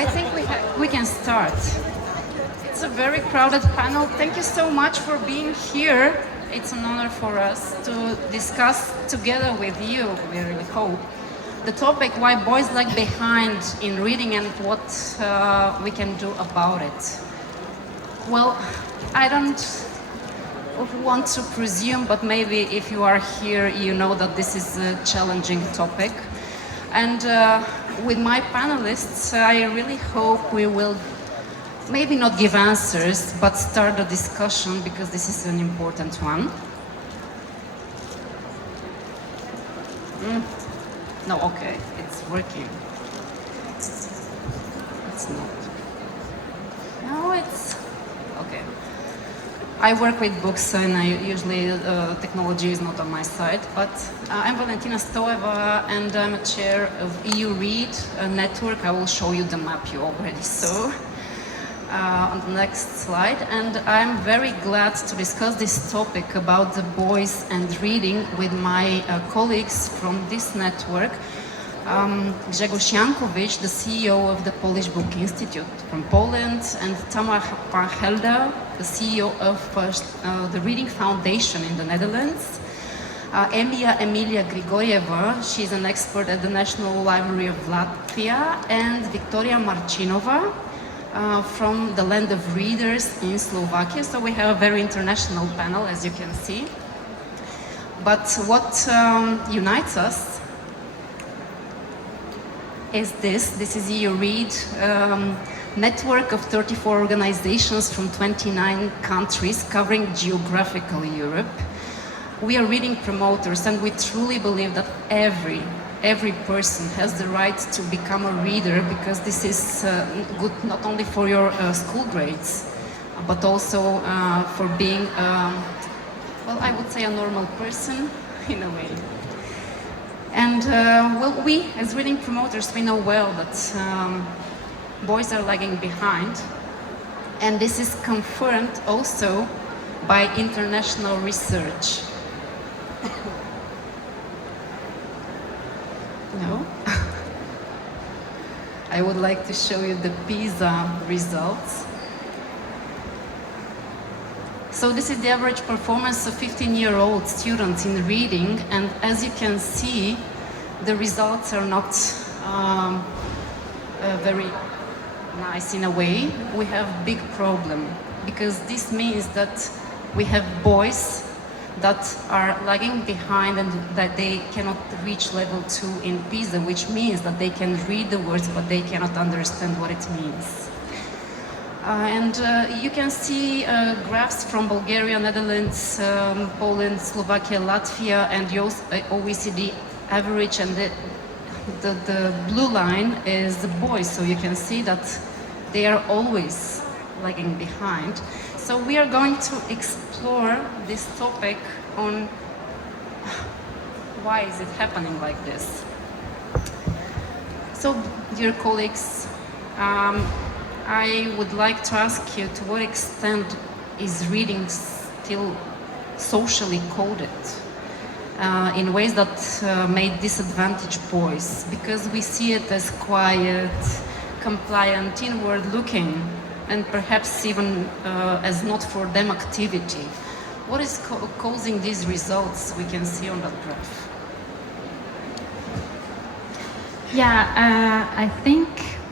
I think we can start. It's a very crowded panel. Thank you so much for being here. It's an honor for us to discuss together with you, we really hope, the topic why boys lag behind in reading and what we can do about it. Well, I don't want to presume, but maybe if you are here, you know that this is a challenging topic. And with my panelists, I really hope we will maybe not give answers, but start a discussion, because this is an important one. No, okay, it's working. It's not. No, it's okay. I work with books, and I usually technology is not on my side, but I'm Valentina Stoeva, and I'm a chair of EURead, a network. I will show you the map you already saw on the next slide. And I'm very glad to discuss this topic about the boys and reading with my colleagues from this network. Grzegorz Jankowicz, the CEO of the Polish Book Institute from Poland, and Tamar van Gelder, the CEO of the Reading Foundation in the Netherlands. Emija Emilija Grigorjeva, she's an expert at the National Library of Latvia, and Viktoria Marcinova from the Land of Readers in Slovakia. So we have a very international panel, as you can see. But what unites us is this is EURead, network of 34 organizations from 29 countries covering geographical Europe. We are reading promoters, and we truly believe that every person has the right to become a reader, because this is good not only for your school grades, but also for being, well, I would say a normal person in a way. And well, we as reading promoters, we know well that boys are lagging behind, and this is confirmed also by international research. No? I would like to show you the PISA results. So this is the average performance of 15-year-old students in reading, and as you can see, the results are not very nice in a way. We have a big problem, because this means that we have boys that are lagging behind and that they cannot reach level 2 in PISA, which means that they can read the words, but they cannot understand what it means. And you can see graphs from Bulgaria, Netherlands, Poland, Slovakia, Latvia, and the OECD average, and the blue line is the boys, so you can see that they are always lagging behind. So we are going to explore this topic on why is it happening like this. So, dear colleagues, I would like to ask you, to what extent is reading still socially coded in ways that may disadvantage boys? Because we see it as quiet, compliant, inward-looking, and perhaps even as not for them activity. What is causing these results we can see on that graph? Yeah, I think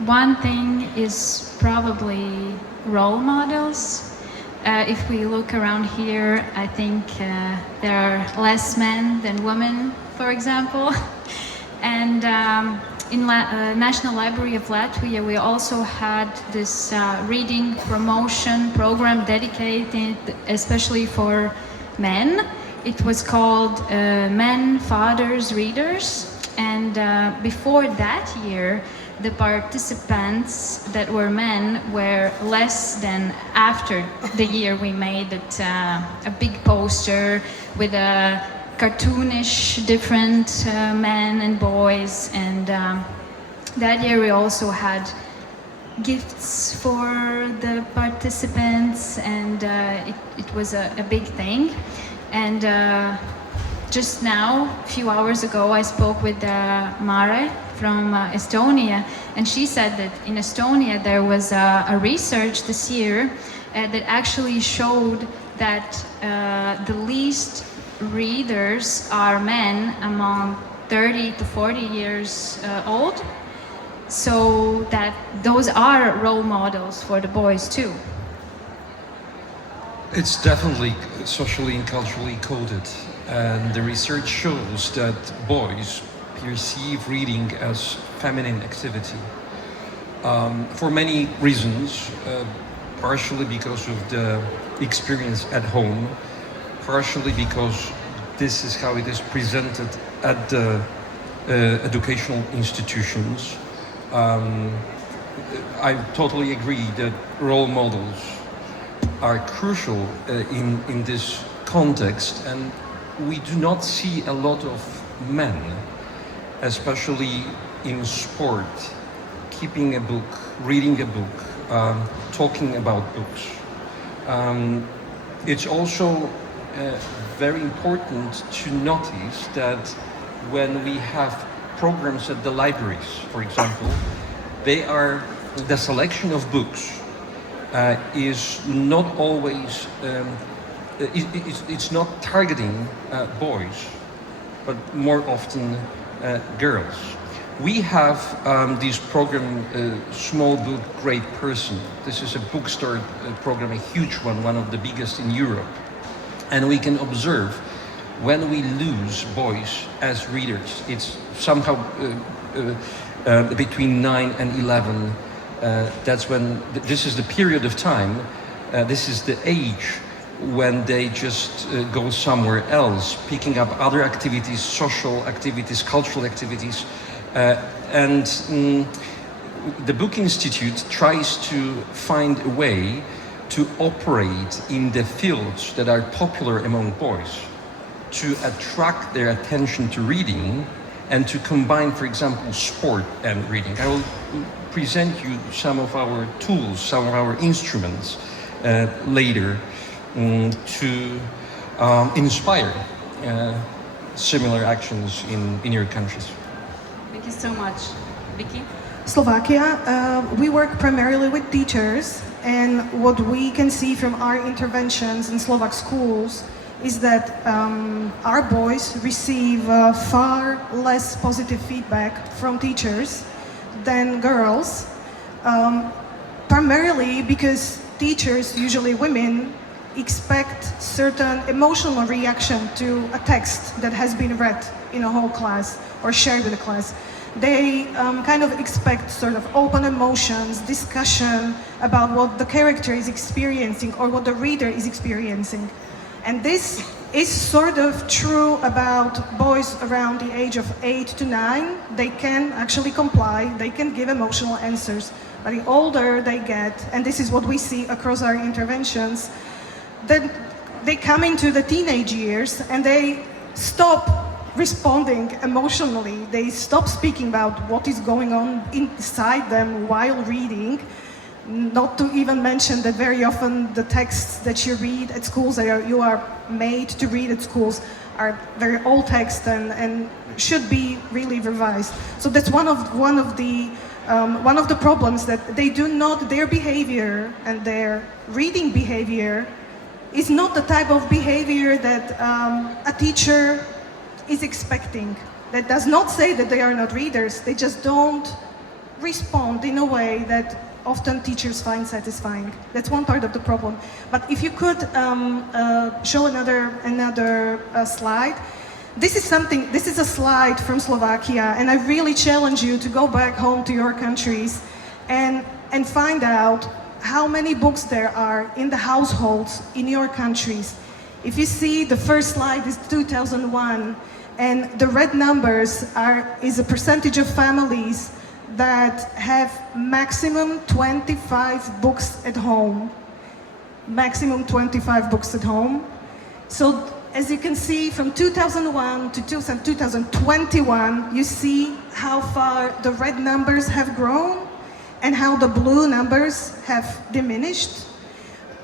one thing is probably role models. If we look around here, I think there are less men than women, for example. And in National Library of Latvia, we also had this reading promotion program dedicated especially for men. It was called Men, Fathers, Readers. And before that year, the participants that were men were less than after the year we made it a big poster with a cartoonish different men and boys, and that year we also had gifts for the participants, and it was a big thing. And just now, a few hours ago, I spoke with Mare from Estonia, and she said that in Estonia there was a research this year that actually showed that the least readers are men among 30 to 40 years old, so that those are role models for the boys too. It's definitely socially and culturally coded, and the research shows that boys perceive reading as feminine activity for many reasons, partially because of the experience at home, partially because this is how it is presented at the educational institutions. I totally agree that role models are crucial in this context, and we do not see a lot of men, especially in sport, keeping a book, reading a book, talking about books. It's also very important to notice that when we have programs at the libraries, for example, the selection of books is not always, it's not targeting boys, but more often girls. We have this program, Small Book, Great Person. This is a bookstore program, a huge one of the biggest in Europe. And we can observe when we lose boys as readers, it's somehow between 9 and 11. That's when, this is the period of time, this is the age when they just go somewhere else, picking up other activities, social activities, cultural activities. The Book Institute tries to find a way to operate in the fields that are popular among boys, to attract their attention to reading and to combine, for example, sport and reading. I will present you some of our tools, some of our instruments later to inspire similar actions in your countries. Thank you so much. Vicky? Slovakia, we work primarily with teachers, and what we can see from our interventions in Slovak schools is that our boys receive far less positive feedback from teachers than girls, primarily because teachers, usually women, expect certain emotional reaction to a text that has been read in a whole class or shared with the class. They kind of expect sort of open emotions, discussion about what the character is experiencing or what the reader is experiencing. And this is sort of true about boys around the age of 8 to 9. They can actually comply, they can give emotional answers. But the older they get, and this is what we see across our interventions, then they come into the teenage years and they stop responding emotionally. They stop speaking about what is going on inside them while reading. Not to even mention that very often the texts that you read at schools, that you are made to read at schools, are very old texts and should be really revised. So that's one of the problems, that they do not, their behavior and their reading behavior is not the type of behavior that a teacher is expecting. That does not say that they are not readers, they just don't respond in a way that often teachers find satisfying. That's one part of the problem. But if you could show another slide. This is a slide from Slovakia, and I really challenge you to go back home to your countries and find out how many books there are in the households in your countries. If you see, the first slide is 2001, and the red numbers is a percentage of families that have maximum 25 books at home. Maximum 25 books at home. So as you can see, from 2001 to 2021, you see how far the red numbers have grown and how the blue numbers have diminished.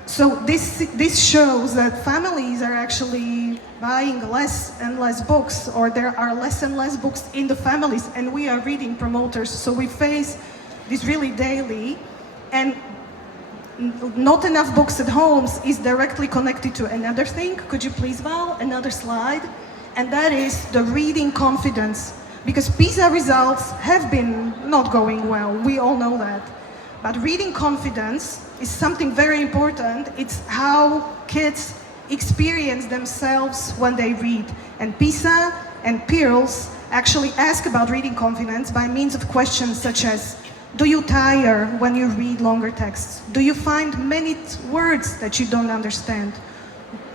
So this shows that families are actually buying less and less books, or there are less and less books in the families, and we are reading promoters, so we face this really daily, and not enough books at homes is directly connected to another thing. Could you please, Val, another slide? And that is the reading confidence, because PISA results have been not going well, we all know that. But reading confidence is something very important. It's how kids experience themselves when they read. And PISA and peers actually ask about reading confidence by means of questions such as, do you tire when you read longer texts? Do you find many words that you don't understand?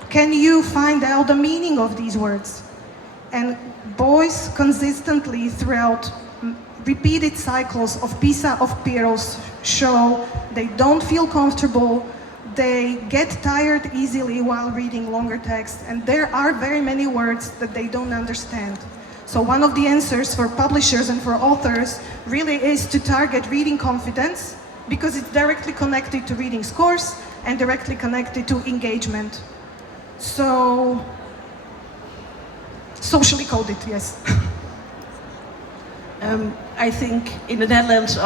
Can you find out the meaning of these words? And boys consistently throughout repeated cycles of PISA of peers show they don't feel comfortable, they get tired easily while reading longer texts, and there are very many words that they don't understand. So one of the answers for publishers and for authors really is to target reading confidence, because it's directly connected to reading scores and directly connected to engagement. So, socially coded, yes. I think in the Netherlands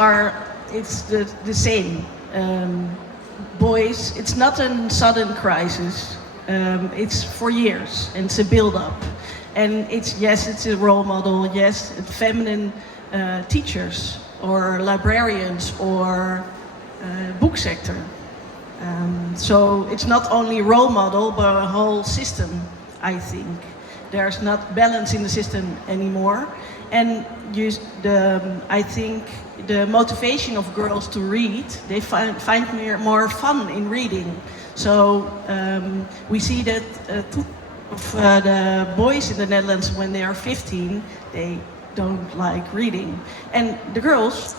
it's the same. Boys, it's not a sudden crisis. It's for years, and it's a build-up. And it's a role model, yes, feminine teachers or librarians or book sector. So it's not only role model, but a whole system, I think. There's not balance in the system anymore. And I think the motivation of girls to read, they find more fun in reading. So we see that the boys in the Netherlands, when they are 15, they don't like reading. And the girls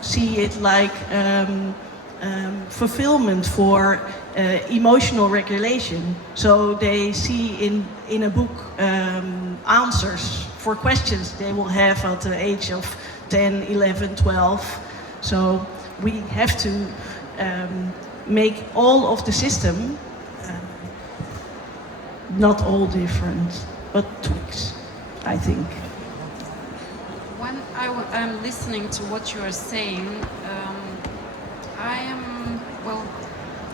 see it like fulfillment for emotional regulation. So they see in a book answers for questions they will have at the age of 10, 11, 12. So we have to make all of the system, not all different, but tweaks, I think. When I'm listening to what you are saying,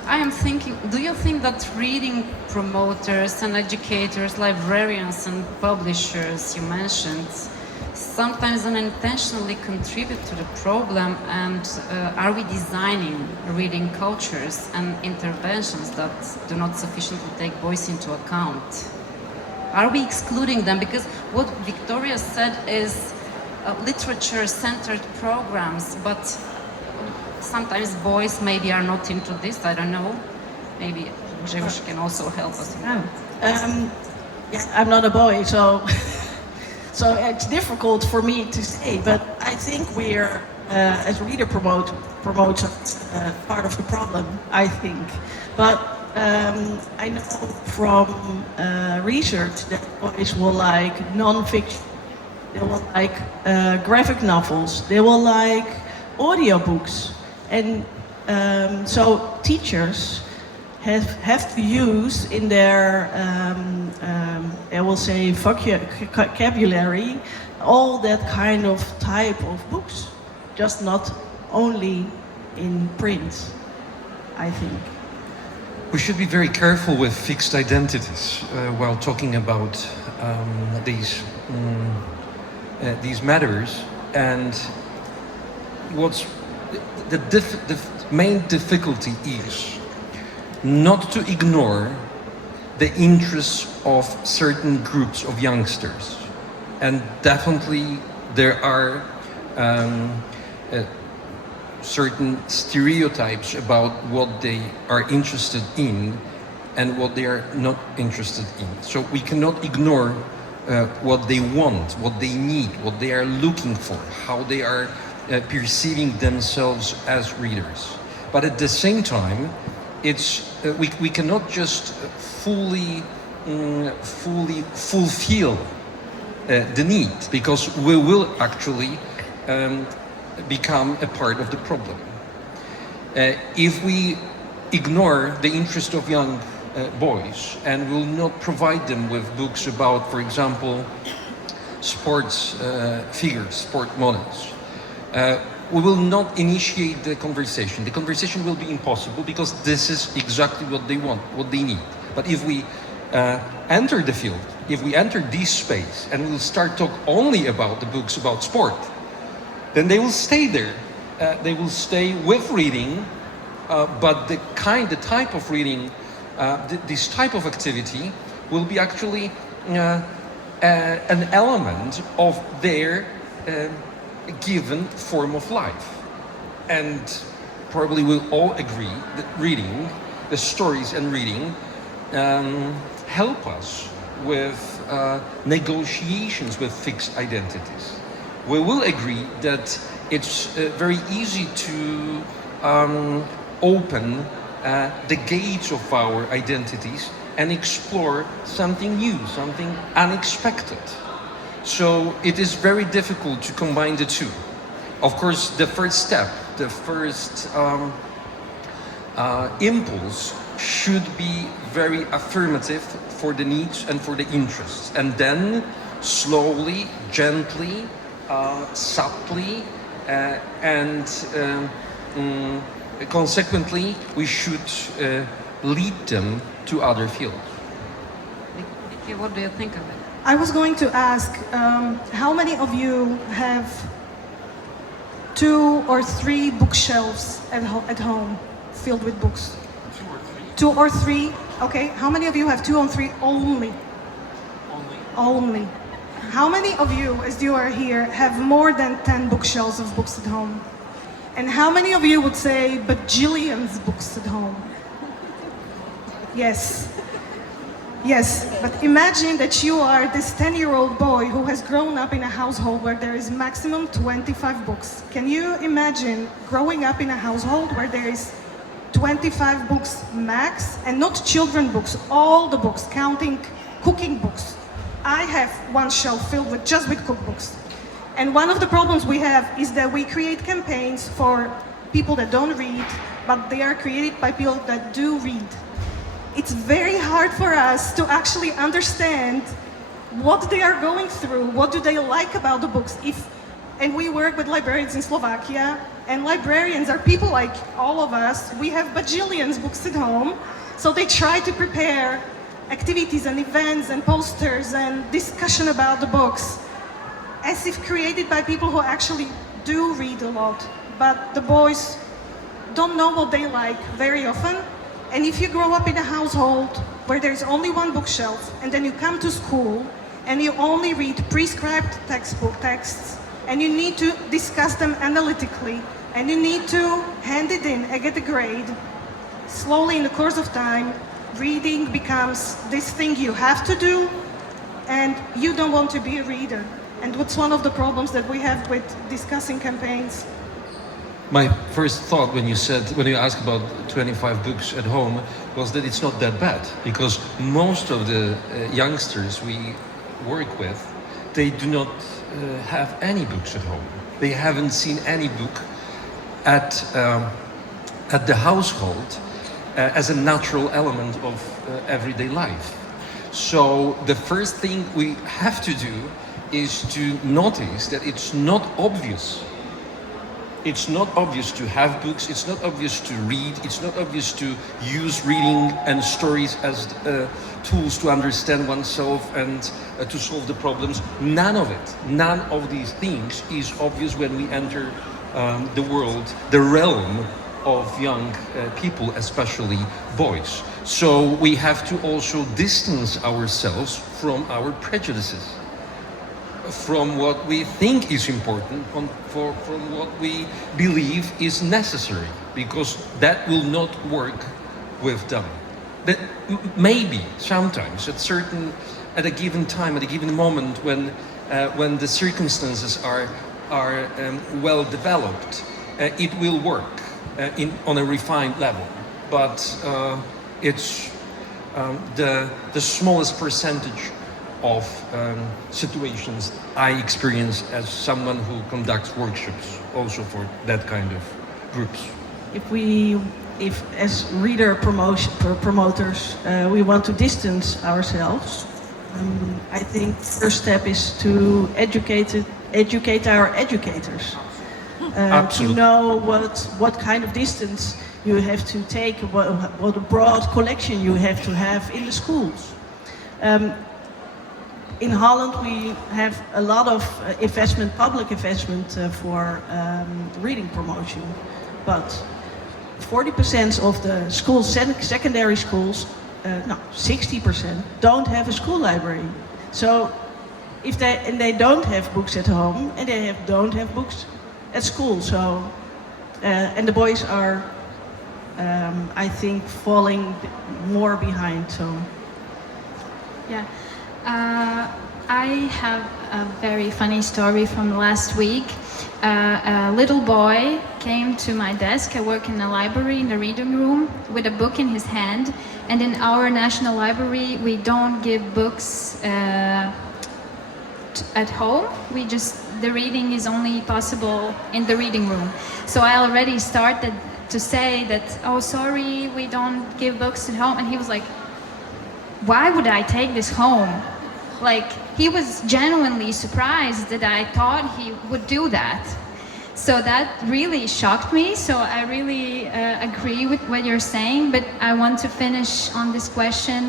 I am thinking, do you think that reading promoters and educators, librarians and publishers you mentioned, sometimes unintentionally contribute to the problem, and are we designing reading cultures and interventions that do not sufficiently take boys into account? Are we excluding them? Because what Victoria said is literature-centered programs, but sometimes boys maybe are not into this, I don't know. Maybe Grzegorz can also help us. I'm not a boy, so so it's difficult for me to say, but I think we're, as reader promoters, part of the problem, I think. But I know from research that boys will like non-fiction, they will like graphic novels, they will like audiobooks. And so teachers have to use in their, I will say, vocabulary, all that kind of type of books, just not only in print, I think. We should be very careful with fixed identities while talking about these matters. And what's the main difficulty is not to ignore the interests of certain groups of youngsters. And definitely there are certain stereotypes about what they are interested in and what they are not interested in. So we cannot ignore what they want, what they need, what they are looking for, how they are perceiving themselves as readers. But at the same time, it's we cannot just fully fulfill the need, because we will actually become a part of the problem. If we ignore the interest of young boys and will not provide them with books about, for example, sports figures, sport models. We will not initiate the conversation. The conversation will be impossible because this is exactly what they want, what they need. But if we enter the field, if we enter this space and we'll start talk only about the books about sport, then they will stay there. They will stay with reading, but the type of reading, this type of activity will be actually an element of their given form of life. And probably we'll all agree that reading, the stories and reading, help us with negotiations with fixed identities. We will agree that it's very easy to open the gates of our identities and explore something new, something unexpected. So it is very difficult to combine the two. Of course, the first step, the first impulse should be very affirmative for the needs and for the interests. And then slowly, gently, subtly, and consequently, we should lead them to other fields. Vicky, what do you think of it? I was going to ask, how many of you have 2 or 3 bookshelves at home filled with books? 2 or 3? Okay. How many of you have 2 or 3 only? Only. How many of you, as you are here, have more than 10 bookshelves of books at home? And how many of you would say bajillions books at home? Yes. Yes, but imagine that you are this 10-year-old boy who has grown up in a household where there is maximum 25 books. Can you imagine growing up in a household where there is 25 books max, and not children books, all the books, counting cooking books? I have one shelf filled with just with cookbooks. And one of the problems we have is that we create campaigns for people that don't read, but they are created by people that do read. It's very hard for us to actually understand what they are going through, what do they like about the books. And we work with librarians in Slovakia, and librarians are people like all of us. We have bajillions books at home, so they try to prepare activities and events and posters and discussion about the books as if created by people who actually do read a lot. But the boys don't know what they like very often. And if you grow up in a household where there's only one bookshelf, and then you come to school and you only read prescribed textbook texts, and you need to discuss them analytically, and you need to hand it in and get a grade, slowly in the course of time, reading becomes this thing you have to do, and you don't want to be a reader. And what's one of the problems that we have with discussing campaigns? My first thought when you asked about 25 books at home was that it's not that bad, because most of the youngsters we work with, they do not have any books at home. They haven't seen any book at the household as a natural element of everyday life. So the first thing we have to do is to notice that it's not obvious. It's not obvious to have books, it's not obvious to read, it's not obvious to use reading and stories as tools to understand oneself and to solve the problems. None of it, none of these things is obvious when we enter the world, the realm of young people, especially boys. So we have to also distance ourselves from our prejudices, from what we think is important, from what we believe is necessary, because that will not work with them. But maybe sometimes at a given time, at a given moment, when the circumstances are well developed, it will work on a refined level. But it's the smallest percentage of situations I experience as someone who conducts workshops also for that kind of groups. If we if as reader promoters we want to distance ourselves, I think first step is to educate our educators. To know what kind of distance you have to take, what a broad collection you have to have in the schools. In Holland we have a lot of public investment for reading promotion, but 40% of the schools, secondary schools, 60% don't have a school library. So if they don't have books at home and they don't have books at school, so and the boys are, I think, falling more behind. So, yeah, I have a very funny story from last week. A little boy came to my desk. I work in a library in the reading room with a book in his hand. And in our national library, we don't give books at home. The reading is only possible in the reading room. So I already started to say that, oh, sorry, we don't give books at home. And he was like, why would I take this home? Like, he was genuinely surprised that I thought he would do that. So that really shocked me. So I really agree with what you're saying, but I want to finish on this question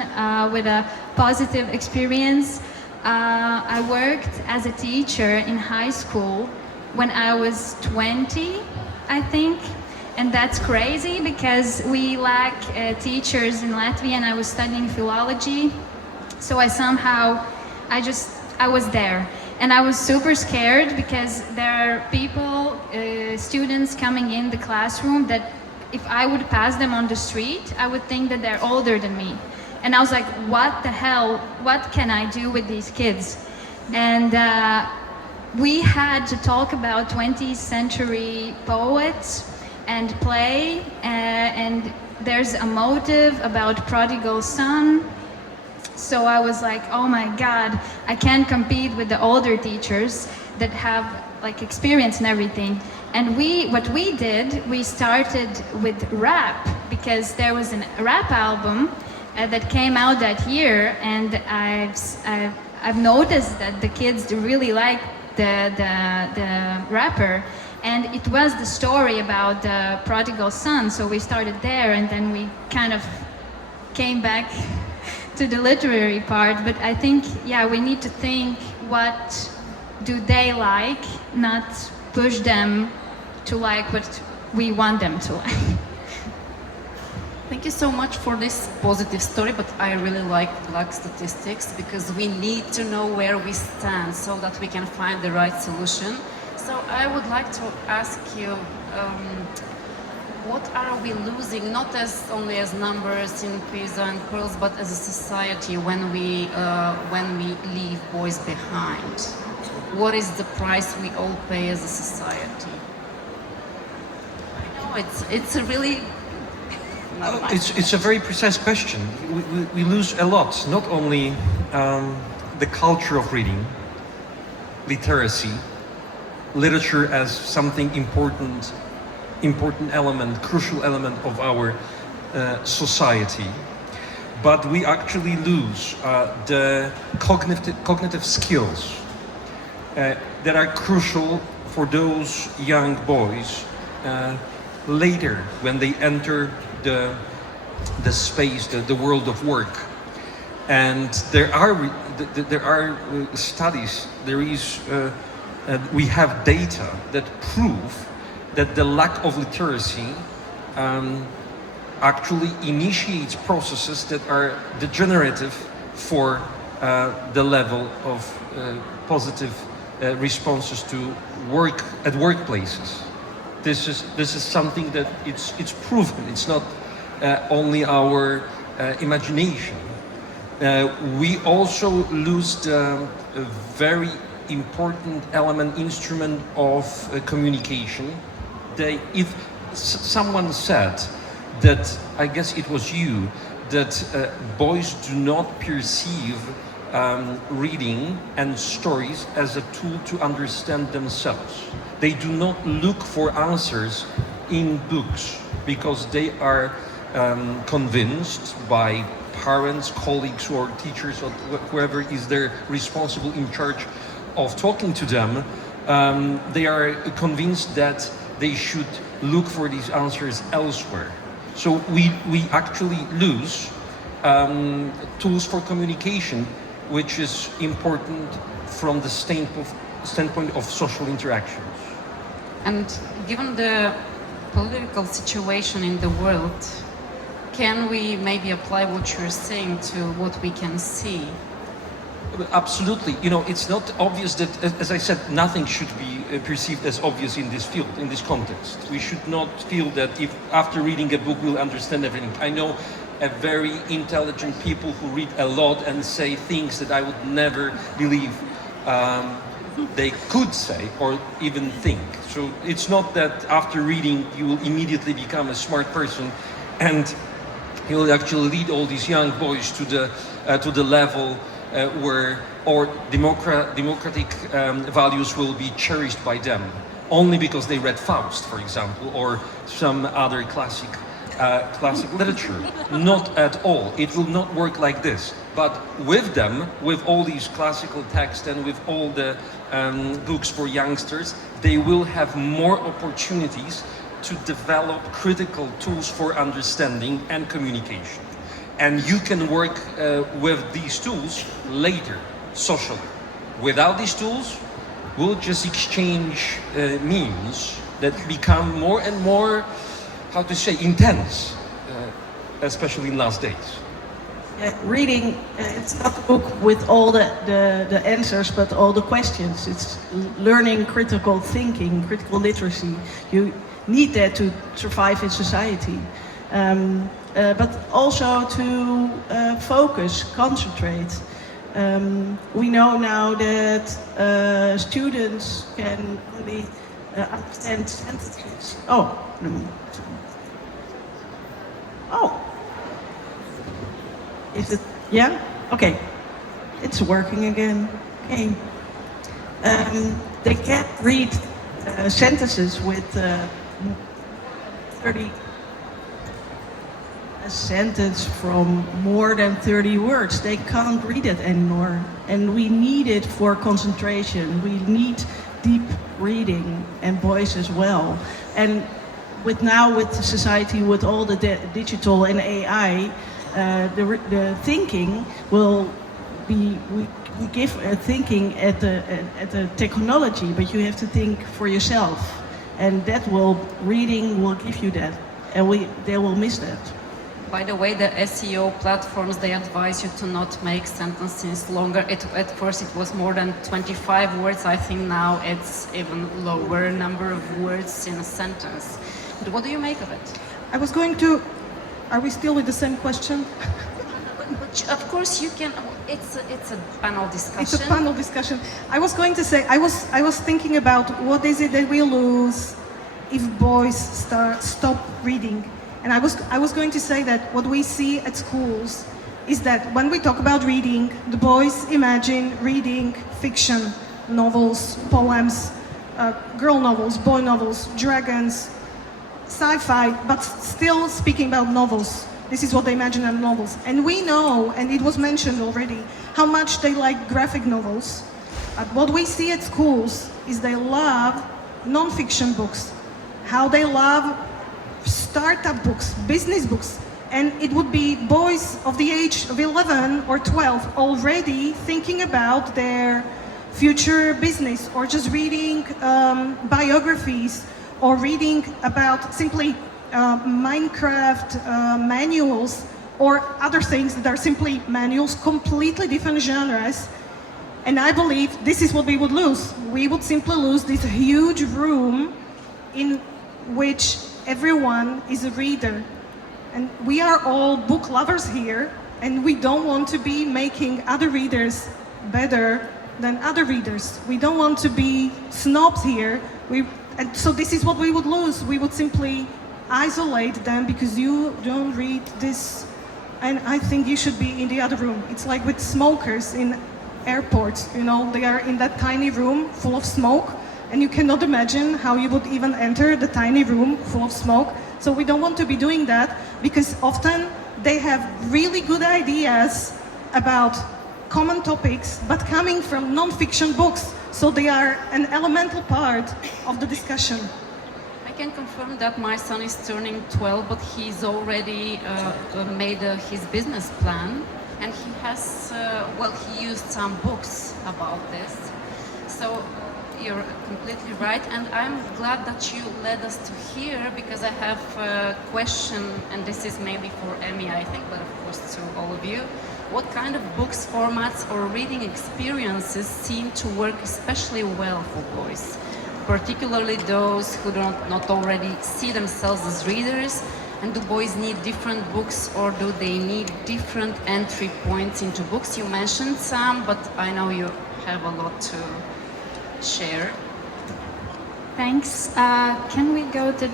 with a positive experience. I worked as a teacher in high school when I was 20, I think. And that's crazy because we lack teachers in Latvia, and I was studying philology. So I was there. And I was super scared because there are people, students coming in the classroom that if I would pass them on the street, I would think that they're older than me. And I was like, what the hell? What can I do with these kids? And we had to talk about 20th century poets and play, and there's a motive about prodigal son. So I was like, oh my God, I can't compete with the older teachers that have like experience and everything. And what we did, we started with rap because there was a rap album that came out that year, and I've noticed that the kids really like the rapper, and it was the story about the prodigal son. So we started there, and then we kind of came back to the literary part. But I think, yeah, we need to think what do they like, not push them to like what we want them to like. Thank you so much for this positive story, but I really like statistics because we need to know where we stand so that we can find the right solution. So I would like to ask you, what are we losing, not only as numbers in PISA and PIRLS, but as a society when we leave boys behind? What is the price we all pay as a society? I know it's a really... It's a very precise question. We lose a lot, not only the culture of reading, literacy, literature as something important element, crucial element of our society, but we actually lose the cognitive skills that are crucial for those young boys later when they enter the space, the world of work. And there are studies, we have data that prove that the lack of literacy actually initiates processes that are degenerative for the level of positive responses to work at workplaces. This is something that it's proven. It's not only our imagination. We also lose the very important instrument of communication. If someone said that, I guess it was you, that boys do not perceive reading and stories as a tool to understand themselves. They do not look for answers in books. because they are convinced by parents, colleagues, or teachers, or whoever is there responsible in charge of talking to them. They are convinced that they should look for these answers elsewhere. So we actually lose tools for communication, which is important from the standpoint of social interactions. And given the political situation in the world, can we maybe apply what you're saying to what we can see? Absolutely. You know, it's not obvious that, as I said, nothing should be perceived as obvious in this field, in this context. We should not feel that if after reading a book we'll understand everything. I know a very intelligent people who read a lot and say things that I would never believe they could say or even think. So it's not that after reading you will immediately become a smart person and you will actually lead all these young boys to the level where democratic values will be cherished by them only because they read Faust, for example, or some other classic literature. Not at all. It will not work like this. But with them, with all these classical texts and with all the books for youngsters, they will have more opportunities to develop critical tools for understanding and communication. And you can work with these tools later, socially. Without these tools, we'll just exchange memes that become more and more, how to say, intense, especially in last days. Reading, it's not a book with all the answers, but all the questions. It's learning critical thinking, critical literacy. You need that to survive in society. But also to focus, concentrate. We know now that students can only understand sentences. Oh. Is it? Yeah? Okay. It's working again. Okay. They can't read sentences with 30. A sentence from more than 30 words. They can't read it anymore. And we need it for concentration. We need deep reading, and boys as well. And with society, with all the digital and AI, the thinking will be, we give a thinking at the technology, but you have to think for yourself. And reading will give you that. And they will miss that. By the way, the SEO platforms, they advise you to not make sentences longer. At first it was more than 25 words. I think now it's even lower number of words in a sentence. But what do you make of it? I was going to... Are we still with the same question? But of course you can... It's a panel discussion. It's a panel discussion. I was going to say, I was thinking about what is it that we lose if boys stop reading. And I was going to say that what we see at schools is that when we talk about reading, the boys imagine reading fiction, novels, poems, girl novels, boy novels, dragons, sci-fi, but still speaking about novels. This is what they imagine in novels. And we know, and it was mentioned already, how much they like graphic novels. What we see at schools is they love non-fiction books, how they love startup books, business books, and it would be boys of the age of 11 or 12 already thinking about their future business, or just reading biographies, or reading about simply Minecraft manuals, or other things that are simply manuals, completely different genres. And I believe this is what we would lose. We would simply lose this huge room in which everyone is a reader. And we are all book lovers here, and we don't want to be making other readers better than other readers. We don't want to be snobs here. And so this is what we would lose. We would simply isolate them because you don't read this, and I think you should be in the other room. It's like with smokers in airports, you know, they are in that tiny room full of smoke, and you cannot imagine how you would even enter the tiny room full of smoke. So we don't want to be doing that because often they have really good ideas about common topics, but coming from non-fiction books. So they are an elemental part of the discussion. I can confirm that my son is turning 12, but he's already made his business plan, and he has, he used some books about this. So you're completely right, and I'm glad that you led us to here, because I have a question, and this is maybe for Emija, I think, but of course to all of you. What kind of books, formats, or reading experiences seem to work especially well for boys? Particularly those who not already see themselves as readers, and do boys need different books, or do they need different entry points into books? You mentioned some, but I know you have a lot to share. Thanks. Can we go to...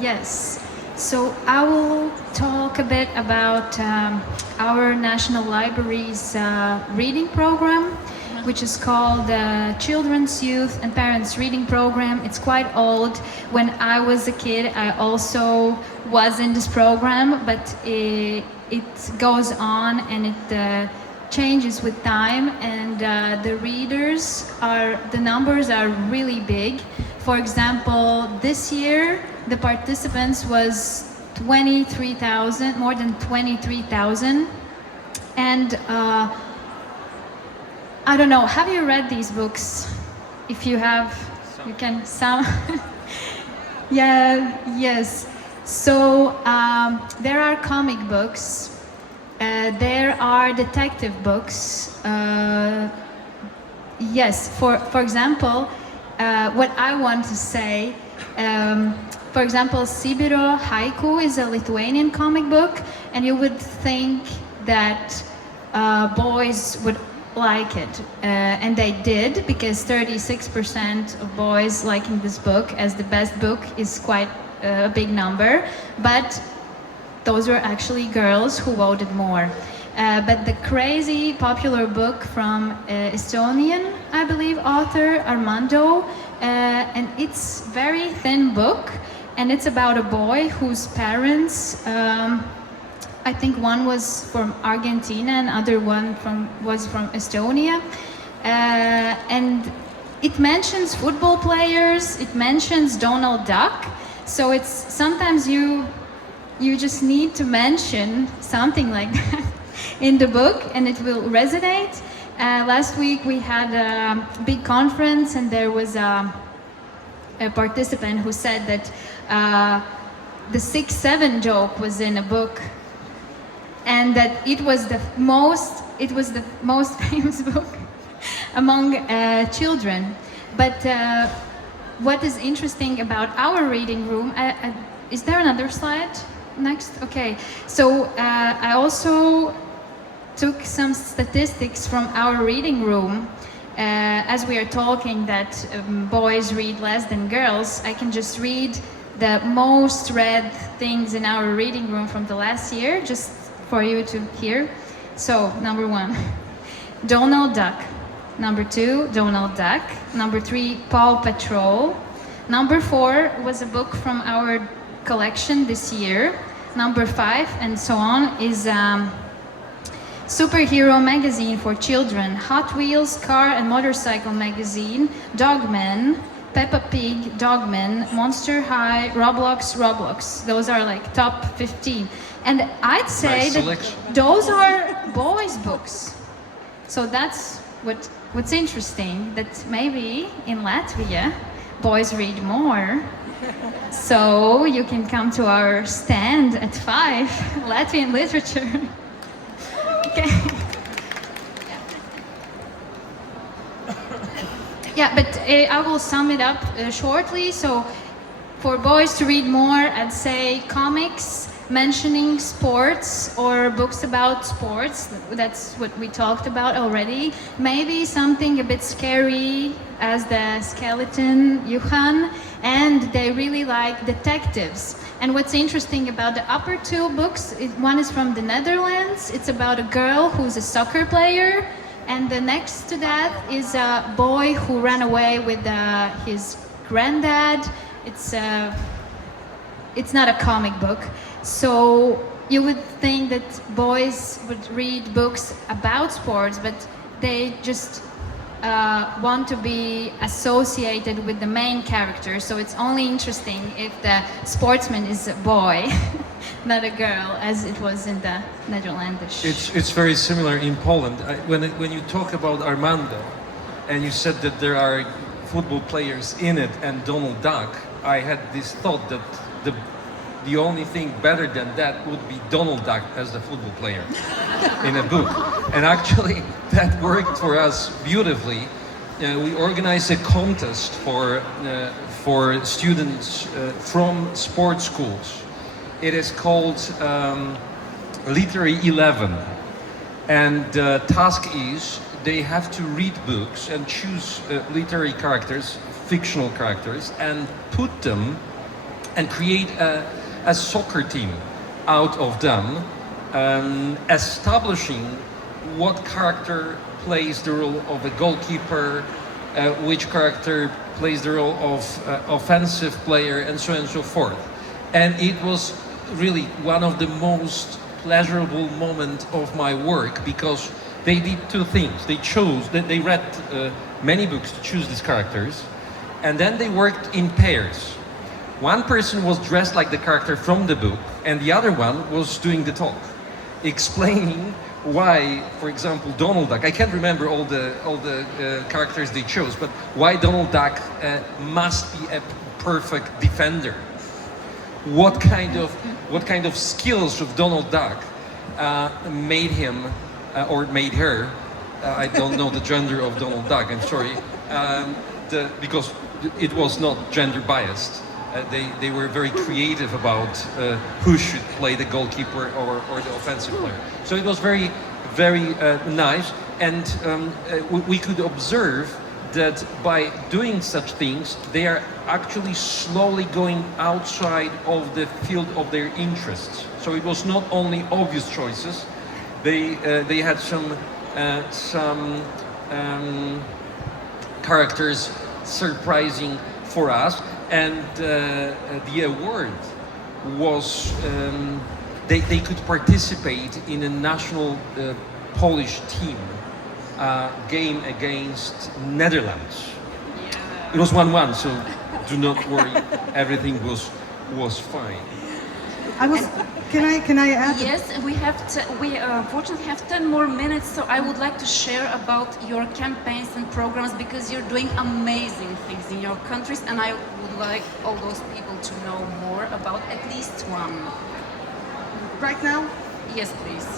Yes. So I will talk a bit about our National Library's reading program, which is called the Children's, Youth and Parents Reading Program. It's quite old. When I was a kid, I also was in this program, but it goes on and it changes with time, and the numbers are really big. For example, this year, the participants was 23,000, more than 23,000. And I don't know, have you read these books? If you have, you can sound. Yeah, yes. So there are comic books, there are detective books. Yes, for example, what I want to say, for example, Sibiro Haiku is a Lithuanian comic book, and you would think that boys would like it, and they did, because 36% of boys liking this book as the best book is quite a big number, but those were actually girls who voted more. But the crazy popular book from Estonian, I believe, author Armando, and it's very thin book, and it's about a boy whose parents, I think one was from Argentina and other one was from Estonia, and it mentions football players, it mentions Donald Duck, so it's sometimes you just need to mention something like that in the book and it will resonate. Last week we had a big conference, and there was a participant who said that the 6-7 joke was in a book, and that it was the most famous book among children. But what is interesting about our reading room, is there another slide next? Okay, so I also took some statistics from our reading room. As we are talking that boys read less than girls, I can just read the most read things in our reading room from the last year, just for you to hear. So, number 1, Donald Duck. Number 2, Donald Duck. Number 3, Paw Patrol. Number 4 was a book from our collection this year. Number 5, and so on, is Superhero magazine for children, Hot Wheels car and motorcycle magazine, Dogman, Peppa Pig, Dogman, Monster High, Roblox. Those are like top 15. And I'd say that those are boys' books. So that's what's interesting, that maybe in Latvia, boys read more. So you can come to our stand at 5, Latvian literature. Okay. Yeah, but I will sum it up shortly. So for boys to read more, I'd say comics, mentioning sports or books about sports. That's what we talked about already. Maybe something a bit scary as the skeleton Johan, and they really like detectives. And what's interesting about the upper 2 books, one is from the Netherlands. It's about a girl who's a soccer player, and the next to that is a boy who ran away with his granddad. It's it's not a comic book. So you would think that boys would read books about sports, but they just want to be associated with the main character. So it's only interesting if the sportsman is a boy, not a girl, as it was in the Netherlands. It's very similar in Poland. When you talk about Armando, and you said that there are football players in it and Donald Duck, I had this thought that the only thing better than that would be Donald Duck as the football player in a book. And actually, that worked for us beautifully. We organized a contest for students from sports schools. It is called Literary 11. And the task is they have to read books and choose literary characters, fictional characters, and put them and create a soccer team out of them, establishing what character plays the role of a goalkeeper, which character plays the role of offensive player, and so on and so forth. And it was really one of the most pleasurable moments of my work, because they did two things. They read many books to choose these characters, and then they worked in pairs. One person was dressed like the character from the book, and the other one was doing the talk, explaining why, for example, Donald Duck, I can't remember all the characters they chose, but why Donald Duck must be a perfect defender. What kind of skills of Donald Duck made him or made her, I don't know the gender of Donald Duck, I'm sorry, because it was not gender biased. They were very creative about who should play the goalkeeper or the offensive player. So it was very, very nice, and we could observe that by doing such things, they are actually slowly going outside of the field of their interests. So it was not only obvious choices. They had some characters surprising for us. And the award was, they could participate in a national Polish team game against Netherlands. It was 1-1, so do not worry, everything was fine. Can I add? Yes, we unfortunately have 10 more minutes, so I would like to share about your campaigns and programs, because you're doing amazing things in your countries, and I would like all those people to know more about at least one. Right now? Yes, please.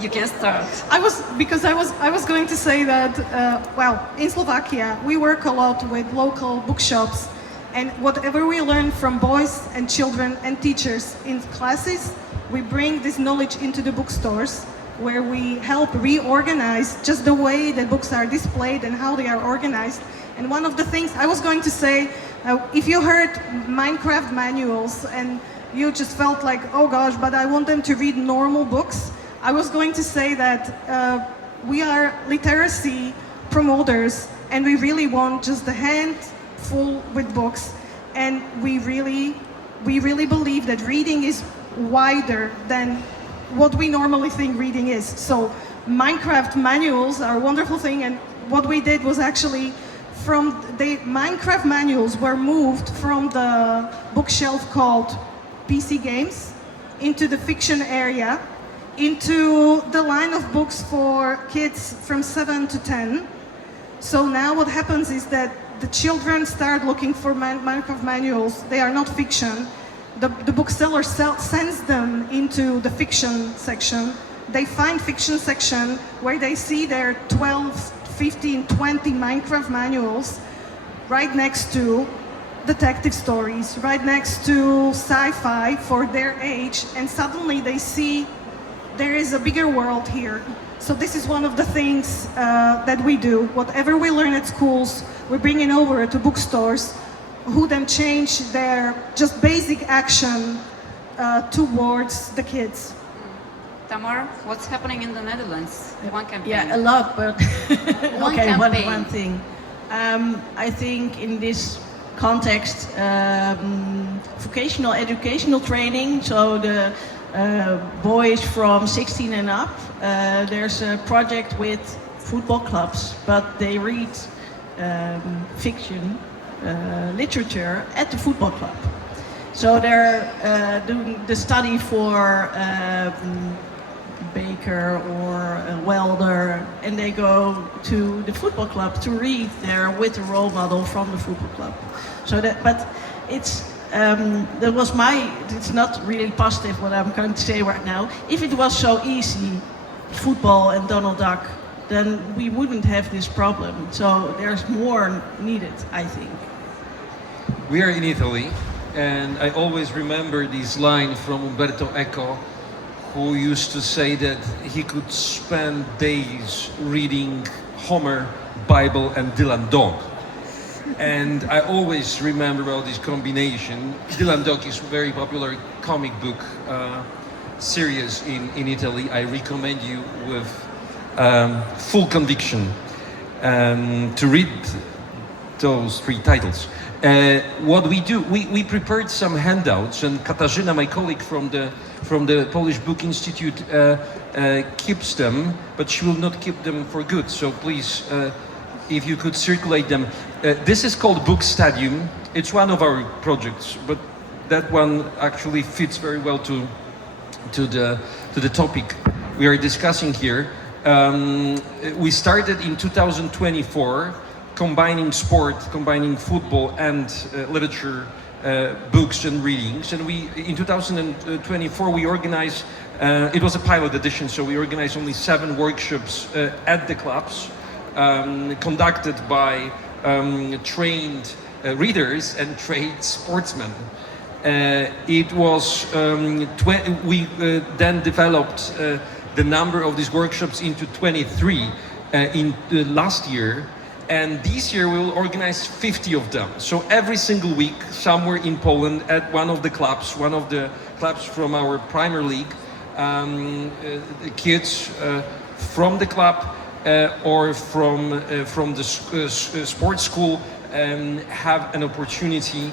You can start. I was going to say that, in Slovakia, we work a lot with local bookshops, and whatever we learn from boys and children and teachers in classes, we bring this knowledge into the bookstores, where we help reorganize just the way that books are displayed and how they are organized. And one of the things I was going to say, if you heard Minecraft manuals and you just felt like, oh gosh, but I want them to read normal books, I was going to say that we are literacy promoters, and we really want just the handful with books, and we really believe that reading is wider than what we normally think reading is. So Minecraft manuals are a wonderful thing, and what we did was actually from the Minecraft manuals were moved from the bookshelf called PC games into the fiction area, into the line of books for kids from 7 to 10. So now what happens is that the children start looking for Minecraft manuals. They are not fiction. The bookseller sends them into the fiction section. They find fiction section where they see their 12, 15, 20 Minecraft manuals right next to detective stories, right next to sci-fi for their age, and suddenly they see there is a bigger world here. So this is one of the things that we do. Whatever we learn at schools, we bring it over to bookstores, who then change their just basic action towards the kids. Tamar, what's happening in the Netherlands? One campaign. Yeah, a lot, but One okay, campaign. one thing. I think in this context, vocational educational training, so the boys from 16 and up, there's a project with football clubs, but they read fiction, literature at the football club. So they're doing the study for baker or a welder, and they go to the football club to read there with a role model from the football club. So that, but it's that was it's not really positive what I'm going to say right now. If it was so easy, football and Donald Duck, then we wouldn't have this problem. So there's more needed, I think. We are in Italy, and I always remember this line from Umberto Eco, who used to say that he could spend days reading Homer, Bible, and Dylan Dog. And I always remember about this combination. Dylan Dog is a very popular comic book series in Italy. I recommend you with full conviction to read those three titles. What we do, we prepared some handouts, and Katarzyna, my colleague from the Polish Book Institute, keeps them, but she will not keep them for good. So please, if you could circulate them. This is called Book Stadium. It's one of our projects, but that one actually fits very well to the topic we are discussing here. We started in 2024. Combining sport, combining football and literature, books and readings. And in 2024, we organized, it was a pilot edition, so we organized only 7 workshops at the clubs, conducted by trained readers and trained sportsmen. It was, we then developed the number of these workshops into 23 in the last year. And this year we will organize 50 of them. So every single week, somewhere in Poland, at one of the clubs from our Premier League, the kids from the club or from the sports school have an opportunity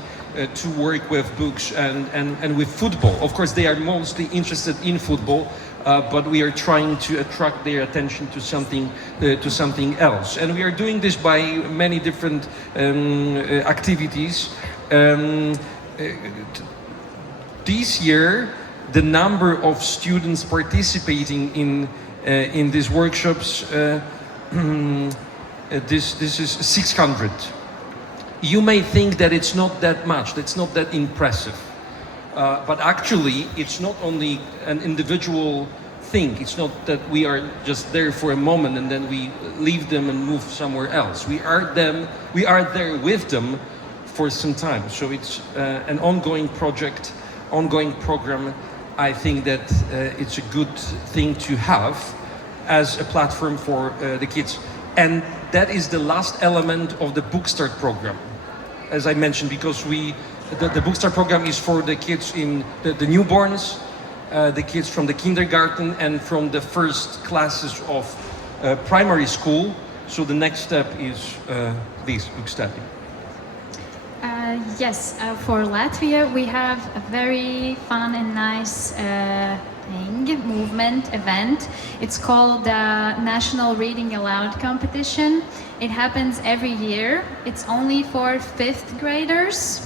to work with books and with football. Of course, they are mostly interested in football, but we are trying to attract their attention to something else. And we are doing this by many different activities. This year, the number of students participating in these workshops, this is 600. You may think that it's not that much, that's not that impressive. But actually, it's not only an individual thing. It's not that we are just there for a moment and then we leave them and move somewhere else. We are there with them for some time. So it's an ongoing project, ongoing program. I think that it's a good thing to have as a platform for the kids. And that is the last element of the Bookstart program, as I mentioned, because the Bookstart program is for the kids in the newborns, the kids from the kindergarten and from the first classes of primary school. So the next step is this book study. Yes, for Latvia we have a very fun and nice movement event. It's called the National Reading Aloud Competition. It happens every year. It's only for 5th graders.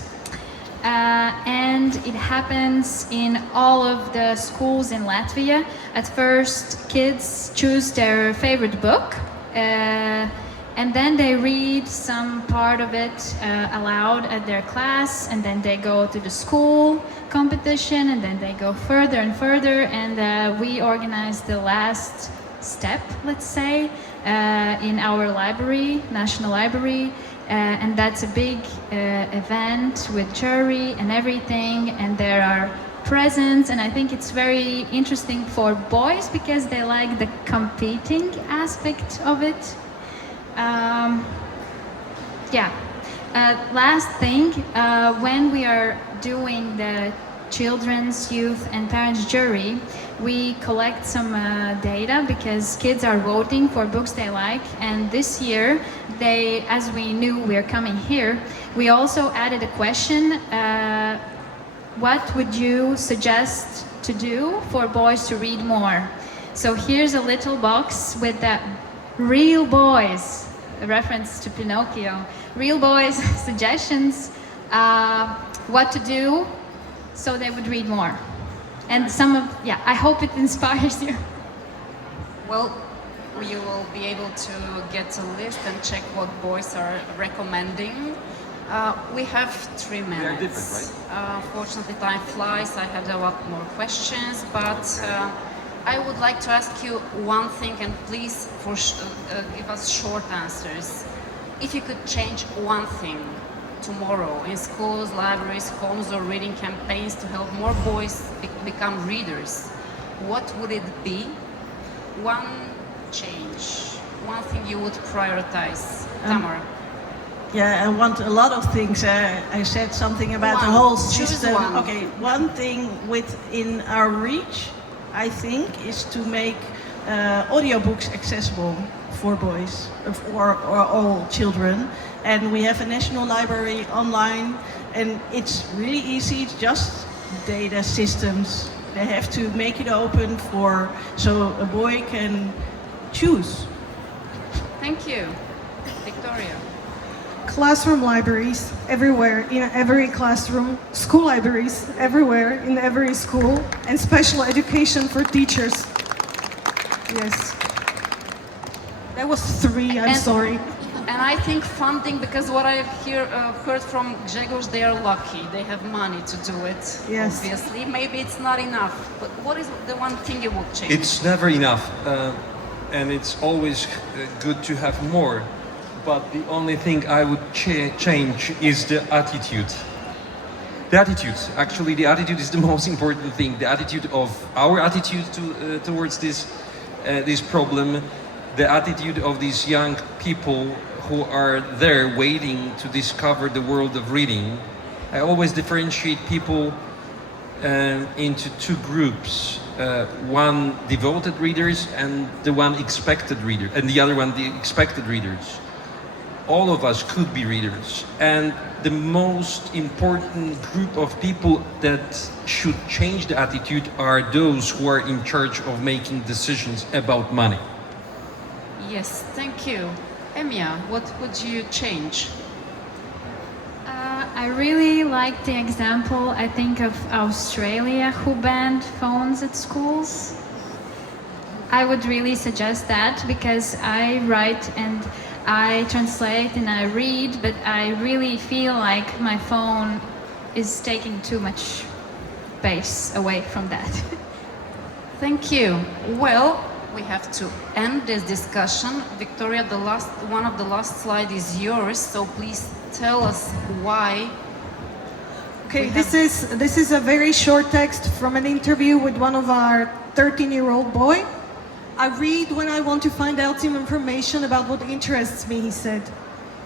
And it happens in all of the schools in Latvia. At first, kids choose their favorite book, and then they read some part of it aloud at their class, and then they go to the school competition, and then they go further and further, and we organize the last step, let's say, in our library, National Library. And that's a big event with jury and everything, and there are presents, and I think it's very interesting for boys because they like the competing aspect of it. Last thing, when we are doing the children's, youth, and parents jury, we collect some data because kids are voting for books they like. And this year, as we knew we are coming here, we also added a question: what would you suggest to do for boys to read more? So here's a little box with the real boys, a reference to Pinocchio, real boys suggestions, what to do so they would read more. And I hope it inspires you. Well, you will be able to get a list and check what boys are recommending. We have 3 minutes. They are different, right? Fortunately, time flies. I had a lot more questions, but I would like to ask you one thing, and please give us short answers. If you could change one thing tomorrow in schools, libraries, homes, or reading campaigns to help more boys become readers, what would it be? One change, one thing you would prioritize. Tamar. Yeah, I want a lot of things. I said something about the One. whole Choose system. one. Okay, one thing within our reach, I think, is to make audiobooks accessible for boys or all children. And we have a national library online, and it's really easy. It's just data systems. They have to make it open so a boy can choose. Thank you. Victoria. Classroom libraries everywhere, in every classroom, school libraries everywhere, in every school, and special education for teachers. Yes. That was 3, I'm sorry. And I think funding, because what I've heard from Grzegorz, they are lucky. They have money to do it, Yes. obviously. Maybe it's not enough, but what is the one thing you would change? It's never enough, and it's always good to have more. But the only thing I would change is the attitude. The attitude. Actually, the attitude is the most important thing. The attitude of our attitude towards this problem, the attitude of these young people who are there waiting to discover the world of reading. I always differentiate people into 2 groups. One devoted readers and the one expected reader, and the other one the expected readers. All of us could be readers, and the most important group of people that should change the attitude are those who are in charge of making decisions about money. Yes, thank you. Emija, what would you change? I really like the example, I think, of Australia, who banned phones at schools. I would really suggest that, because I write and I translate and I read, but I really feel like my phone is taking too much space away from that. Thank you. Well, we have to end this discussion. Victoria, one of the last slides is yours, so please tell us why. Okay, this is a very short text from an interview with one of our 13-year-old boy. I read when I want to find out some information about what interests me, he said.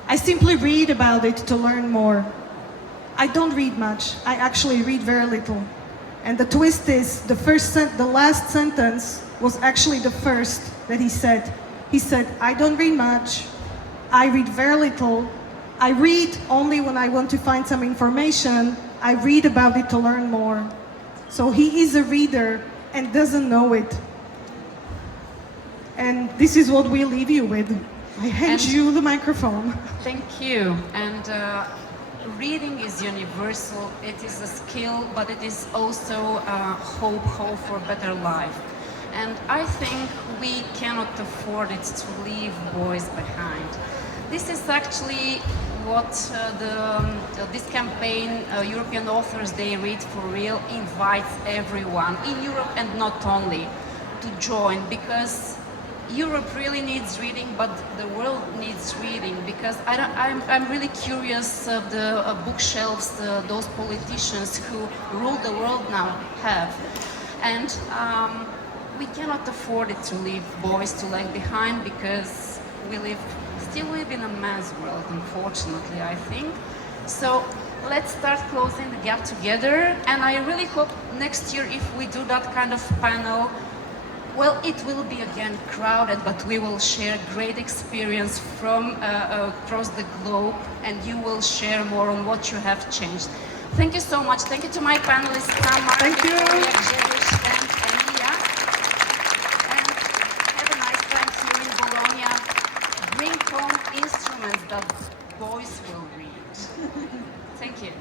I simply read about it to learn more. I don't read much. I actually read very little. And the twist is, the last sentence was actually the first that he said. He said, I don't read much. I read very little. I read only when I want to find some information. I read about it to learn more. So he is a reader and doesn't know it. And this is what we leave you with. I hand you the microphone. Thank you. And reading is universal. It is a skill, but it is also hope for a better life. And I think we cannot afford it to leave boys behind. This is actually what this campaign, European Authors They Read for Real, invites everyone in Europe and not only to join, because Europe really needs reading, but the world needs reading, because I'm really curious of the bookshelves those politicians who rule the world now have. And we cannot afford it to leave boys to lag behind, because we still live in a man's world, unfortunately, I think. So let's start closing the gap together. And I really hope next year, if we do that kind of panel, well, it will be again crowded, but we will share great experience from across the globe, and you will share more on what you have changed. Thank you so much. Thank you to my panelists, Tamar, Thank you. Victoria, Grzegorz, and Emija. And have a nice time here in Bologna. Bring home instruments that boys will read. Thank you.